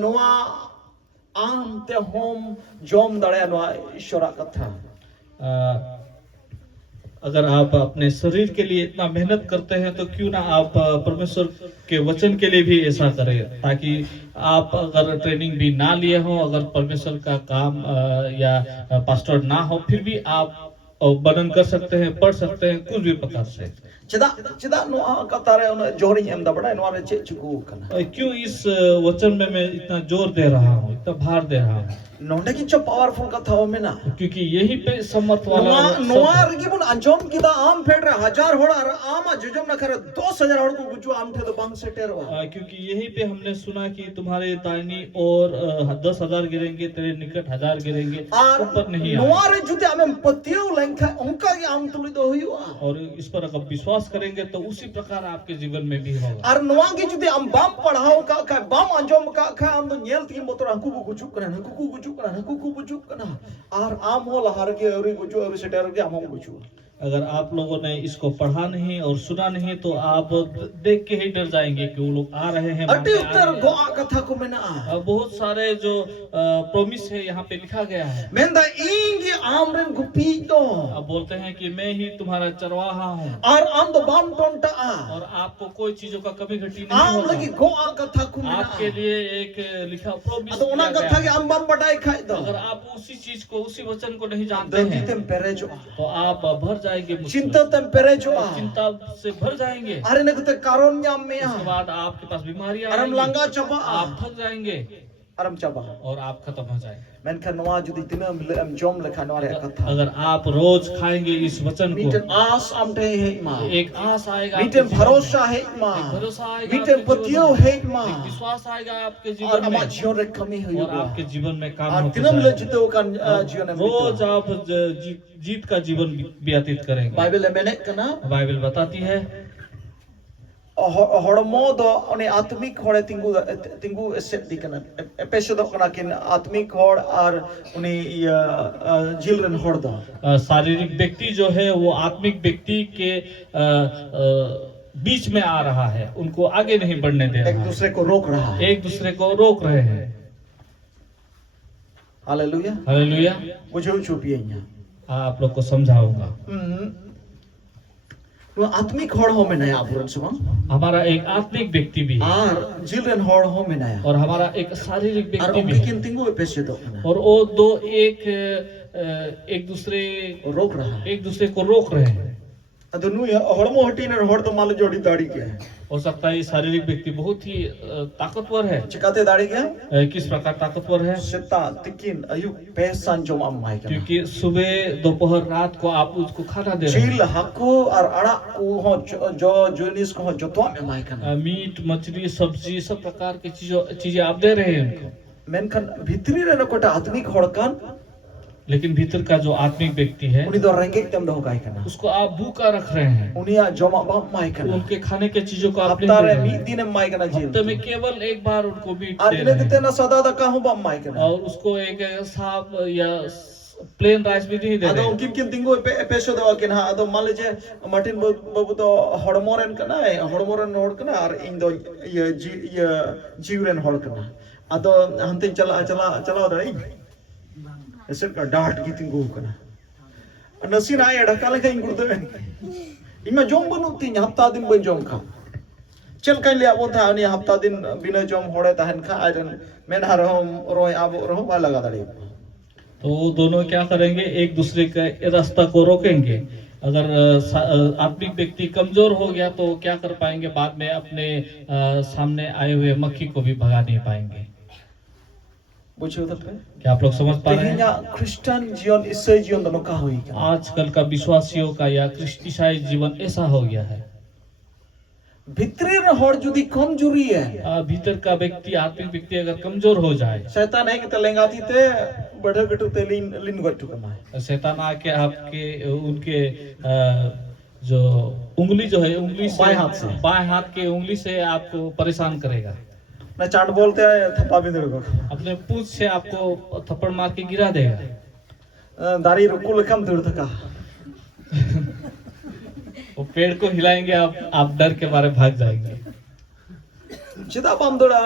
noa am te hom jom dare noa ishora katha. अगर आप अपने शरीर के लिए इतना मेहनत करते हैं तो क्यों ना आप परमेश्वर के वचन के लिए भी ऐसा करें, ताकि आप अगर ट्रेनिंग भी ना लिए हो, अगर परमेश्वर का काम या पास्टर ना हो, फिर भी आप वर्णन कर सकते हैं, पढ़ सकते हैं कुछ भी प्रकार से। Ceda noa katare ona joring em da bada noa re che chuku kana. क्यों इस वचन में मैं इतना जोर दे रहा हूँ, इतना भार दे रहा हूँ? Nonde ki cho powerful katha ho mena. क्योंकि यही पे समर्थ वाला Noa noa rigi bun anjom kita am फेट रहा 1000 होड़ा आम जुजम ना करे 2000 होड़ को गुजो आम थे तो बांग से टेरवा. क्योंकि यही पे हमने सुना कि तुम्हारे दाहिनी और 10,000 गिरेंगे, तेरे निकट 1000 गिरेंगे, ऊपर नहीं आएंगे। noa re jute ame patiyo lengkha onka ki am tuli do huyua. और इस पर अगर विश्वास करेंगे तो उसी प्रकार आपके जीवन में भी होगा। Ar noa ki jute am bam padhao ka bam anjom ka am do nyel ti motor angku bu gujuk kana kuku gujuk kana kuku gujuk kana. Ar am ho lahar ke ori guju ori se ter ke am ho guju. अगर आप लोगों ने इसको पढ़ा नहीं और सुना नहीं तो आप देख के ही डर जाएंगे कि वो लोग आ रहे हैं। अति उत्तर गोआ कथा को मेना. बहुत सारे जो प्रोमिस है यहाँ पे लिखा गया है। Menda ingi amren gupi do. अब बोलते हैं कि मैं ही तुम्हारा चरवाहा हूँ Ar am do bam tonta a. और आपको कोई चीजों का कमी घटी नहीं Am होगा। lagi goa katha ko mena. आपके लिए एक लिखा promise Ado ona katha ki am bam padai khai do. अगर आप उसी चीज को, उसी वचन को नहीं जानते Dandi हैं tem perejo. तो आप भर जाएंगे मुश्किल Cinta tem perejo a. चिंता से भर जाएंगे। Are ne kute karon nyam me उसके a. बाद आपके पास बीमारियां Aram आएंगी, langa chaba आप a. थक जाएंगे Aram chaba. और आप खत्म हो जाएंगे। Menkan noa judi tinam am jom lekha noa re katha. अगर आप रोज खाएंगे इस वचन Miten को, as am te he ma. एक आस आएगा आपके Miten जीवन में, bharosa he ma. एक भरोसा आएगा Miten आपके patiyo जीवन में, he ma. एक विश्वास आएगा आपके Ar जीवन में ama jion re kami और आपके huyua. जीवन में काम Ar होते tinam le जाएगा। jito kan jion em रोज bito. आप जीत का जीवन व्यतीत करेंगे। Bible e menek kana. Bible बताती है Hormo do one atmik hore tingu set di kana. Episode do kana kin atmik hor ar uni children hor do. शारीरिक व्यक्ति जो है वो आत्मिक व्यक्ति के बीच में आ रहा है, उनको आगे नहीं बढ़ने दे एक रहा है, दूसरे को रोक रहा है. एक दूसरे को रोक रहे हैं। हालेलुया. हालेलुया। मुझे चुपिए आप लोग को समझाऊंगा। नो आत्मिक हर हो में नया आपुरन सुमन. हमारा एक आत्मिक व्यक्ति भी है आर चिल्ड्रन हर हो में नया. और हमारा एक शारीरिक आर व्यक्ति भी उनकी है, किन तिंगु एपिसोड दो kana. और वो दो एक दूसरे को रोक रहे हैं। अदनु हरमो हटी ने हर तो माल जोड़ी दाढ़ी के है. हो सकता है ये शारीरिक व्यक्ति बहुत ही ताकतवर है। चिकाते दाढ़ी के किस प्रकार ताकतवर है? सेता तिकिन अयु पेसान जो माम माई का. क्योंकि सुबह दोपहर रात को आप उसको खाना दे रहे हैं। चिल हको और अड़ा को हो जो जुनिस को हो जो तो में माई का. मीट मछली सब्जी सब प्रकार की चीजें आप दे रहे हैं उनको। मेनखन भितरी रे कोटा आत्मिक हड़कन लेकिन भीतर का जो आत्मिक व्यक्ति है उनी दो रेंगे तम दो गाय kana. उसको आप भूखा रख रहे हैं, उनिया जमा बाप माई kana. उनके खाने के चीजों को आप नहीं हफ्ता दे रे रहे मी हैं। दिन माई kana हफ्ते जिल. में केवल एक बार उनको मीट आर दे इने रहे किते हैं ना सदा दा का बाप माई kana. और उसको एक साफ या प्लेन राइस भी नहीं दे Ado रहे हैं। किन किन तिंगु एपिसोड दो किन हा ado मान लीजिए मार्टिन बाबू तो हड़मोरन kana हड़मोरन हड़ kana और इन दो ये जीवरन हड़ kana. Ado हंते चला दाई ऐसे का डाट की तिंगु kana. नसीन आए ढकाले का इंगुर दो इमा जोम बनुती हफ्ता दिन बन जोम का. चल कहीं ले आबो था उन्हें हफ्ता दिन बिना जोम होड़े तहन का आयरन मेन हर हम रोय आबो रहो बा लगा दड़े. तो वो दोनों क्या करेंगे? एक दूसरे के रास्ता को रोकेंगे। अगर आत्मिक व्यक्ति कमजोर हो गया तो क्या कर पाएंगे? बाद में अपने सामने आए हुए मक्खी को भी भगा नहीं पाएंगे। बुझे तो क्या आप लोग समझ पा रहे तेहिया हैं? क्रिश्चियन जीवन ईसाई जीवन दोनों का होई का. आजकल का विश्वासियों का या ईसाई जीवन ऐसा हो गया है। भितरी रे हर जुदी कमजोरी है. भीतर का व्यक्ति, आत्मिक व्यक्ति अगर कमजोर हो जाए, शैतान है कि तलेंगाती ते बढ़े गटू ते लिन गटू कमाए. शैतान आके आपके उनके जो उंगली जो है, उंगली से बाएं हाथ के उंगली से आपको परेशान करेगा। ना चाट बोलते हैं थप्पा भी देगा. अपने पूंछ से आपको थप्पड़ मार के गिरा देगा। दारी रुकू लकम दूर तक. वो पेड़ को हिलाएंगे, आप डर के मारे भाग जाएंगे। चेदा बाम दड़ा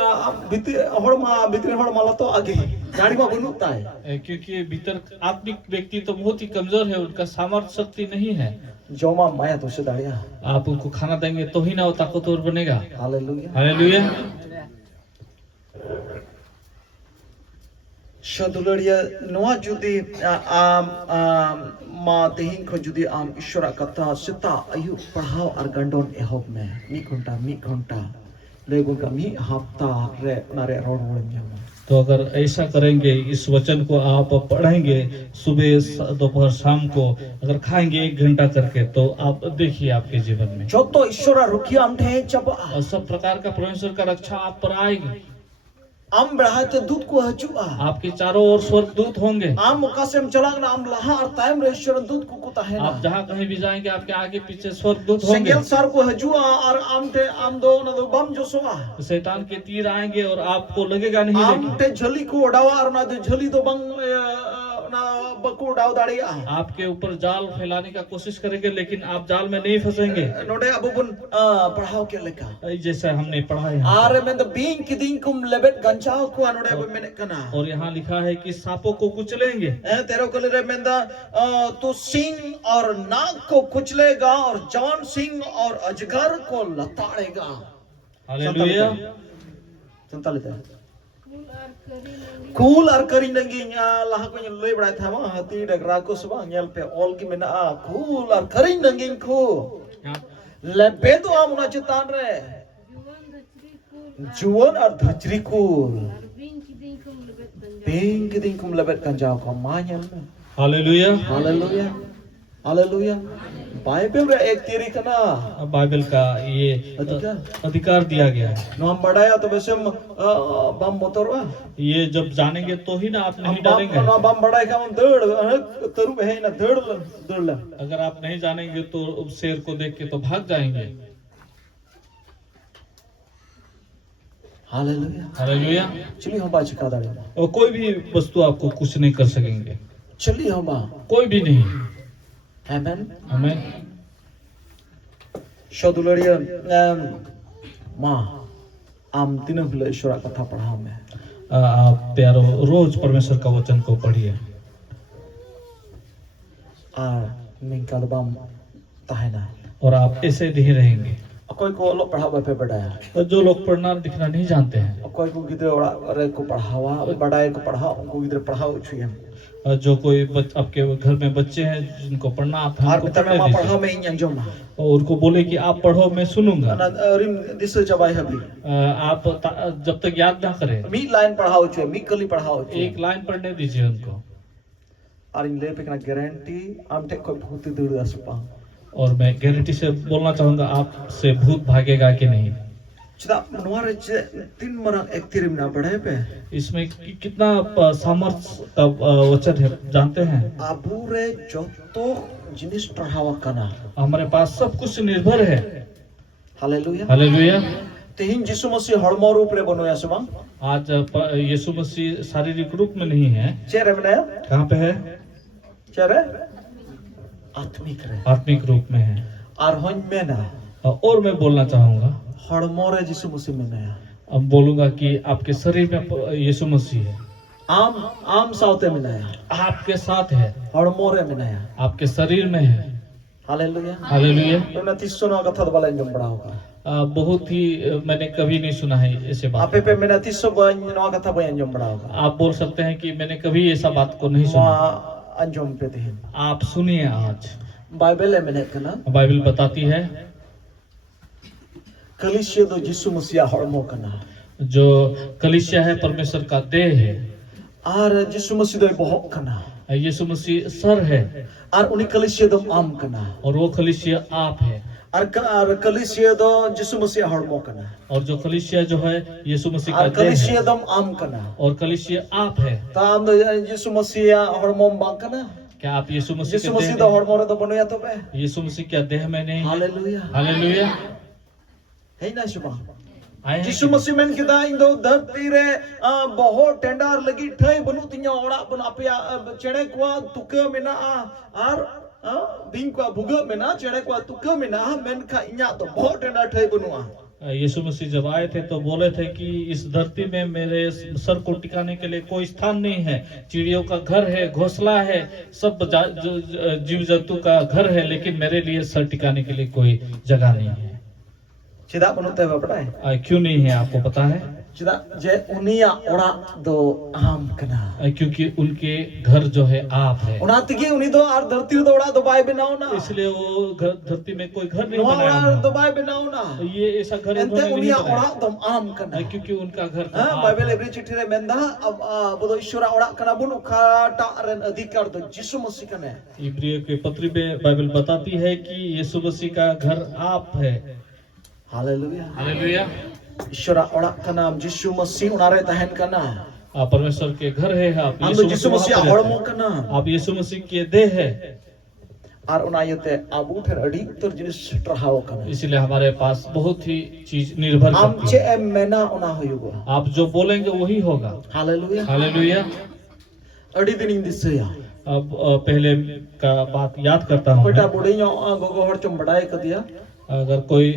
भितर हड़मा भितर हड़मा ला तो आगे गाड़ी में बनुता है क्योंकि भीतर आत्मिक व्यक्ति तो बहुत ही कमजोर है, उनका सामर्थ्य शक्ति नहीं है। जोमा माया तो से दाड़िया आप उनको खाना देंगे तो ही ना वो ताकतवर बनेगा। Hallelujah hallelujah. शदुलड़िया नवा जुदी मा तेहिं को जुदी आम ईश्वर कथा सिता आयु पढ़ाओ और गंडोन एहोब में मी घंटा लेगुन का मी हफ्ता रे नारे रोड में। तो अगर ऐसा करेंगे, इस वचन को आप पढ़ेंगे सुबह दोपहर शाम को, अगर खाएंगे 1 घंटा करके, तो आप देखिए आपके जीवन में जो तो ईश्वर रुकिया हम थे जब और सब प्रकार का परमेश्वर का रक्षा आप पर आएगी। आम बढ़ाते दूध को हजुआ आपके चारों ओर स्वर्ग दूत होंगे। आम मौका से हम चलांगना आम लहा और टाइम रे ईश्वर दूध को कुता है ना। आप जहाँ कहीं भी जाएंगे आपके आगे पीछे स्वर्ग दूत होंगे। संगल सर को हजुआ और आम टे आम दो न दो बम जो सोआ शैतान के तीर आएंगे और आपको लगेगा नहीं, आम टे झली को उड़ावा और ना दो झली दो बंग ना बको उड़ाव दाड़िया आपके ऊपर जाल फैलाने का कोशिश करेंगे, लेकिन आप जाल में नहीं फंसेंगे। नोडे अबुन पढ़ाओ के लेका जैसा हमने पढ़ा है। आरे में द बीन की दिन कुम लेबेट गंचाओ को नोडे अब मैंने कना और यहाँ लिखा है कि सांपों को कुचलेंगे। तेरे को ले में तू सिंह और नाग को कुचलेगा और जवान सिंह और अजगर को लताड़ेगा। हालेलुया। संतालित कूल और करी नंगी लाहा को ले बड़ा था वहाँ हाथी डगरा को सुबह न्याल पे ऑल की में ना कूल और करी नंगी को लेबे तो आम ना चितान रे जुवन और धचरी कूल बेंग की दिन कुम लेबेट कंजाओ को मान्यल। हालेलुया। Hallelujah hallelujah. बाइबल रे एक तेरी कना बाइबल का ये अधिकार दिया गया है। नो हम बढ़ाया तो वैसे बम मोतरवा ये जब जानेंगे तो ही ना आप नहीं डरेंगे। नो बम बढ़ाए का हम दौड़ तरु है ना दौड़ अगर आप नहीं जानेंगे तो शेर को देख के तो भाग जाएंगे। Hallelujah hallelujah. चलिए हम बात का दाड़े और कोई भी वस्तु आपको कुछ नहीं कर सकेंगे। चलिए हम कोई भी नहीं। आमेन आमेन। शदुलड़िया माँ आम तीनों भले ईश्वर कथा पढ़ा में आप प्यारो रोज परमेश्वर का वचन को पढ़िए। मिंका दबाम ताहेना और आप ऐसे नहीं रहेंगे। कोई को लोग पढ़ावा पे बढ़ाया, जो लोग पढ़ना लिखना नहीं जानते हैं, कोई को गिदरे और को पढ़ावा बढ़ाए को पढ़ाओ, उनको गिदरे पढ़ाओ छुए। जो कोई आपके घर में बच्चे हैं जिनको पढ़ना आता है, उनको पढ़ने दीजिए और उनको बोले कि आप पढ़ो मैं सुनूंगा। आप जब तक याद ना करें मी लाइन पढ़ाओ छुए, मी कली पढ़ाओ, एक लाइन पढ़ने दीजिए उनको। और इन ले पे ना गारंटी हम टे कोई भूत दूर दसपा। और मैं गारंटी से बोलना चाहूंगा आपसे भूत भागेगा कि नहीं। इसमें कितना सामर्थ्य का वचन है जानते हैं। हमारे पास सब कुछ निर्भर है। Hallelujah hallelujah. तेहिं यीशु मसीह हड़मो रूप रे बनोया से बंग। आज यीशु मसीह शारीरिक रूप में नहीं है। चेहरे में नया कहाँ पे है? चेहरे आत्मिक रूप में है। और मैं बोलना चाहूंगा हड़मोरे यीशु मसीह में नया। अब बोलूंगा कि आपके शरीर में यीशु मसीह है। आम साउते में नया, आपके साथ है। हड़मोरे में नया, आपके शरीर में है। Hallelujah hallelujah. तो ना 300 ना कथा वाला इंजम बड़ा होगा। बहुत ही मैंने कभी नहीं सुना है ऐसे बात। आपे पे मैंने 300 ना कथा बया इंजम बड़ा होगा। आप बोल सकते हैं कि मैंने कभी ऐसा बात को नहीं सुना। अंजम पे थे आप सुनिए। आज बाइबल में लिखा, बाइबल बताती है कलीसिया तो यीशु मसीह हड़मो कना, जो कलीसिया है परमेश्वर का देह है। और यीशु मसीह तो बहुत कना, यीशु मसीह सर है। और उन्हीं कलीसिया तो आम कना, और वो कलीसिया आप है। और कलीसिया तो यीशु मसीह हड़मो कना, और जो कलीसिया जो है यीशु मसीह का देह है। कलीसिया तो आम कना, और कलीसिया आप है। ताम यीशु मसीह हड़मो बांग कना। क्या आप यीशु मसीह तो हड़मो रे तो बनोया तो पे यीशु मसीह क्या देह में नहीं? Hallelujah hallelujah. है ना शुभा यीशु मसीह में किदा इन दो धरती रे बहुत टेंडर लगी ठई बनु तिया ओड़ा बन आपया चेड़े को तुके मेना आर बिंग को बुगा मेना चेड़े को तुके मेना मेन खा इया तो बहुत टेंडर ठई बनुआ। यीशु मसीह जब आए थे तो बोले थे कि इस धरती में मेरे सर को टिकाने के लिए कोई स्थान नहीं है। चिड़ियों का घर है, घोंसला है, सब जीव जंतु का घर है, लेकिन मेरे लिए सर टिकाने के लिए कोई जगह नहीं है। चेदा बनते बापड़ाय क्यों नहीं है आपको पता है? चेदा जे उनिया ओड़ा दो आम कना क्योंकि उनके घर जो है आप है, उना तिगे उनी दो आर धरती दो ओड़ा दो बाय बनाओ ना, इसलिए वो धरती में कोई घर नहीं नवा बनाया ओड़ा दो हुआ। बाय बनाओ ना, ये ऐसा घर एंते उन्होंने नहीं उनिया बनाया। ओड़ा दो आम कना क्योंकि उनका घर तो हां आप बाइबल है। एवरी चिट्ठी रे मेंदा अब बदो ईश्वरा ओड़ा कना बुन उखाटा रेन अधिकार दो यीशु मसीह कने। इब्रियों के पत्री में बाइबल बताती है कि यीशु मसीह का घर आप है। Hallelujah hallelujah. ईश्वरा ओड़ा कना यीशु मसीह उनारे तहन कना आप परमेश्वर के घर है, आप हम तो यीशु मसीह वहाँ पर हड़मो रहते कना हैं। आप यीशु मसीह के देह है, और उनायते आबू ठर अड़ी तर जिनिस ट्रहाओ कना इसलिए हमारे पास बहुत ही चीज निर्भर हम करती चे है। एम मेना उना होयुगो। आप जो बोलेंगे वही होगा। Hallelujah hallelujah. अड़ी दिन दिसया अब पहले का बात याद करता हूँ कोटा मैं। बुढ़ियो गोगो हर चम बड़ाई कदिया अगर कोई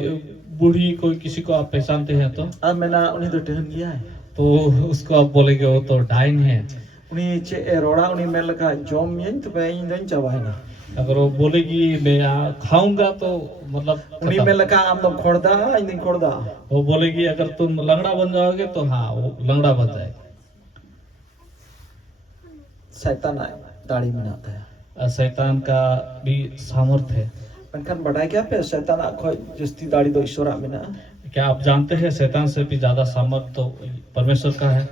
बूढ़ी कोई किसी को आप पहचानते हैं तो आ मेना उनी तो टहन गया है तो उसको आप बोलेंगे वो तो डाइन है। उनी चे रोड़ा उनी मेल लगा जोम यन तो पे इन दन चावाना अगर वो बोलेगी मैं खाऊंगा तो मतलब उनी खत्म। मेल लगा आम तो खोड़दा इन दिन खोड़दा वो बोलेगी अगर तुम लंगड़ा बन जाओगे तो हाँ वो लंगड़ा बन जाएगा। शैतान आए दाढ़ी बनाता है शैतान का भी सामर्थ्य है। पनकन बड़ाई क्या पे शैतान आखो जस्ती दाढ़ी दो ईश्वरा में ना क्या आप जानते हैं शैतान से भी ज्यादा सामर्थ्य तो परमेश्वर का है।